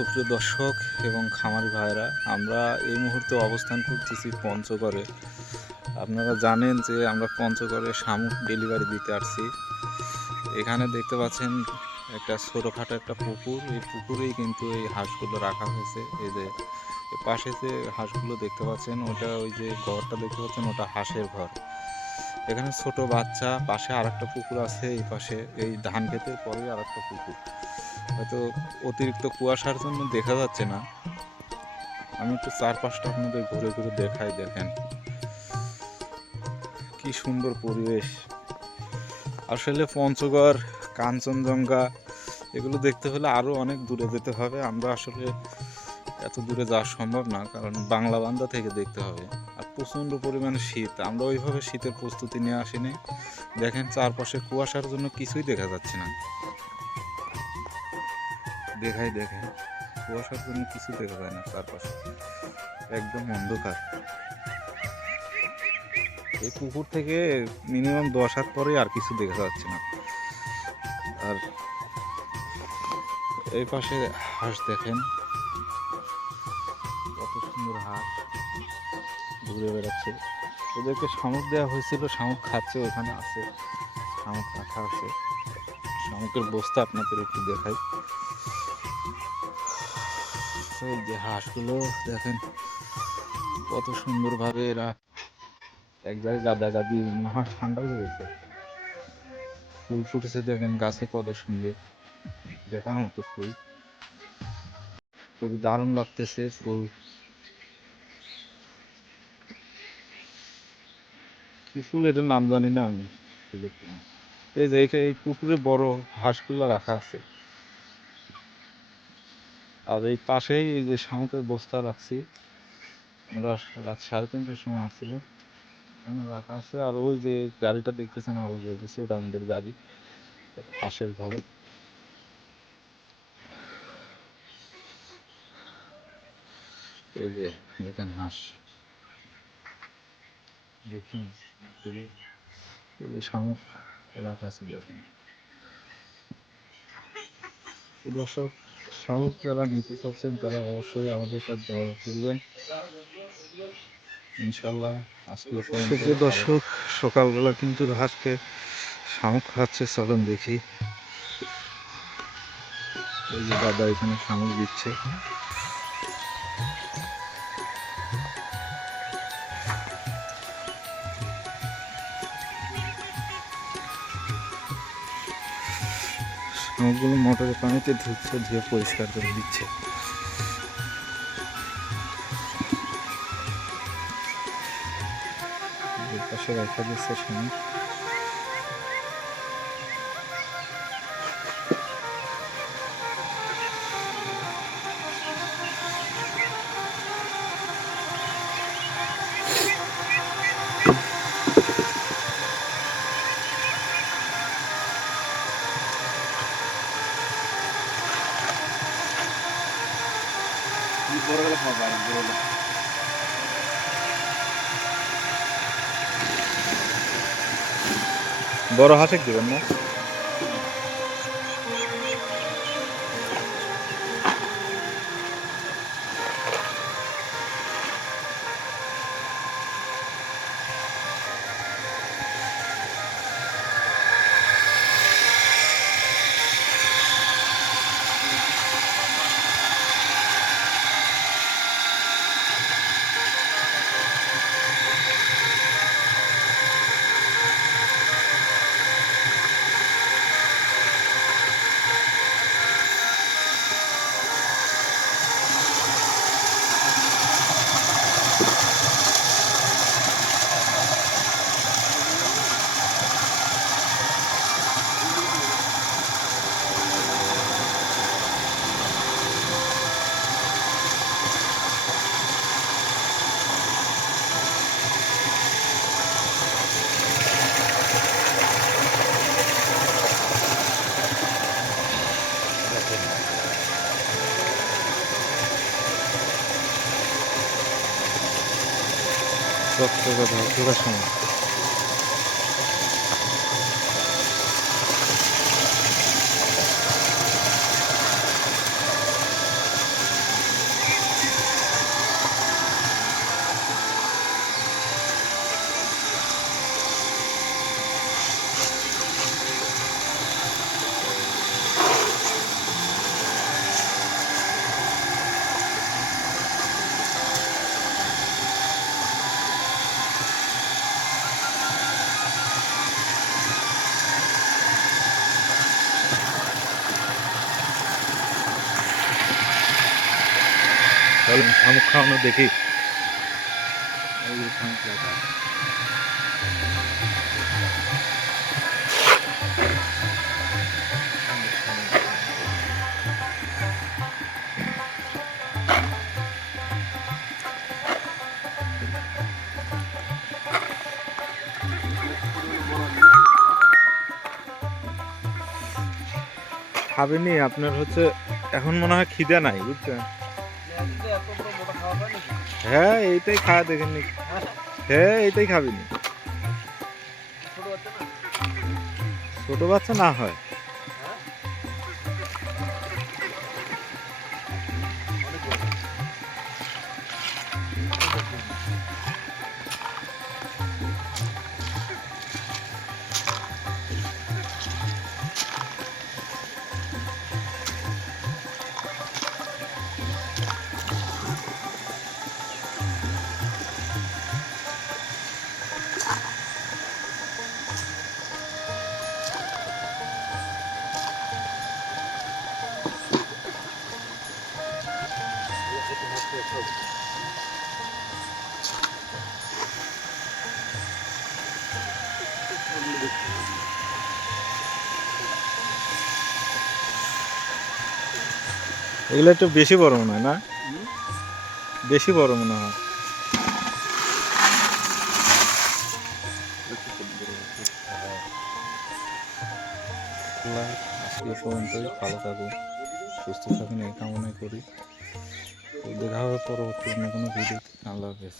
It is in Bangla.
সুপ্রিয় দর্শক এবং খামারি ভাইরা আমরা এই মুহূর্তে অবস্থান করতেছি পঞ্চগড়ে। আপনারা জানেন যে আমরা পঞ্চগড়ে শামুক ডেলিভারি দিতে আসছি। এখানে দেখতে পাচ্ছেন একটা ছোটোখাটো একটা পুকুর। এই পুকুরেই কিন্তু এই হাঁসগুলো রাখা হয়েছে। এই যে পাশে যে হাঁসগুলো দেখতে পাচ্ছেন, ওটা ওই যে ঘরটা দেখতে পাচ্ছেন, ওটা হাঁসের ঘর। এখানে ছোট বাচ্চা, পাশে আর একটা পুকুর আছে, এই পাশে, এই ধান ক্ষেতের পরেই আর একটা পুকুর। হয়তো অতিরিক্ত কুয়াশার জন্য দেখা যাচ্ছে না। আমি একটু চারপাশটা আপনাদের ঘুরে ঘুরে দেখাই, দেখেন। কি সুন্দর পরিবেশ। আসলে পঞ্চগড়, কাঞ্চনজঙ্ঘা, এগুলো দেখতে হলে আরও অনেক দূরে যেতে হবে। আমরা আসলে এত দূরে যাওয়া সম্ভব না, কারণ বাংলা বান্দা থেকে দেখতে হবে। প্রচণ্ড পরিমাণে শীত। আমরা ওইভাবে শীতের প্রস্তুতি নিয়ে আসিনি। দেখেন চারপাশে কুয়াশার জন্য কিছুই দেখা যাচ্ছে না। দেখাই, দেখেন। কুয়াশার জন্য কিছু দেখা যায় না চারপাশে। একদম অন্ধকার। এই পুকুর থেকে মিনিমাম দশ হাত পরে আর কিছু দেখা যাচ্ছে না। আর এই পাশে হাঁস দেখেন। ঘুরে বেড়াচ্ছে। ওদেরকে শামুক দেওয়া হয়েছিল, শামুক খাচ্ছে, ওখানে আছে। শামুক রাখা আছে। শামুকের বস্তা আপনাদের একটু দেখাই। যে হাঁসগুলো, দেখেন কত সুন্দরভাবে এরা এক জায়গায় গাদা গাদি হাঁস ঠান্ডা হয়ে গেছে ফুল ফুটেছে, দেখেন গাছে কত সুন্দর। দেখার মতো ফুল। খুবই দারুণ লাগতেছে ফুল। কি ফুল এটার নাম জানি না আমি। এই যে এই পুকুরে বড় হাঁসগুলো রাখা আছে। আর এই পাশেই এই যে শামুকের বস্তা রাখছি। আমরা রাত সাড়ে তিনটার সময় আসছিল। রাখা আছে। আর ওই যে গাড়িটা দেখতেছেন সেটা আমাদের গাড়ি। পাশের ঘরে। এই যে হাঁস। দেখুন দর্শক শামুক যারা নিতে চাচ্ছেন তারা অবশ্যই আমাদের সাথে যোগাযোগ করবেন। ইনশাল্লাহ আজকে দর্শক সকালবেলা কিন্তু হাঁসকে শামুক খাচ্ছে চলুন দেখি। এই যে দাদা এখানে শামুক দিচ্ছে। শামুকগুলো মোটরের পানিতে ধুচ্ছে ধুয়ে পরিষ্কার করে দিচ্ছে। পাশে রাখা দিচ্ছে শামুক বড় হাঁসেক দেবেন না 누가 누가 누가 참 চলেন শামুক খাওয়ানো দেখি এই। খাবেনি আপনার হচ্ছে এখন মনে হয় খিদে নাই বুঝছেন হ্যাঁ এইটাই খাওয়া দেখেন হ্যাঁ এইটাই খাবিনি ছোট বাচ্চা না হয়। এগুলো একটু বেশি বড় মনে হয়, না? বেশি বড় মনে হয়। আজকে ভালো থাকুন, সুস্থ থাকুন, এই কামনা করি। দেখা হবে পরবর্তী অন্য কোনো ভিডিও আল্লাহ হাফেজ।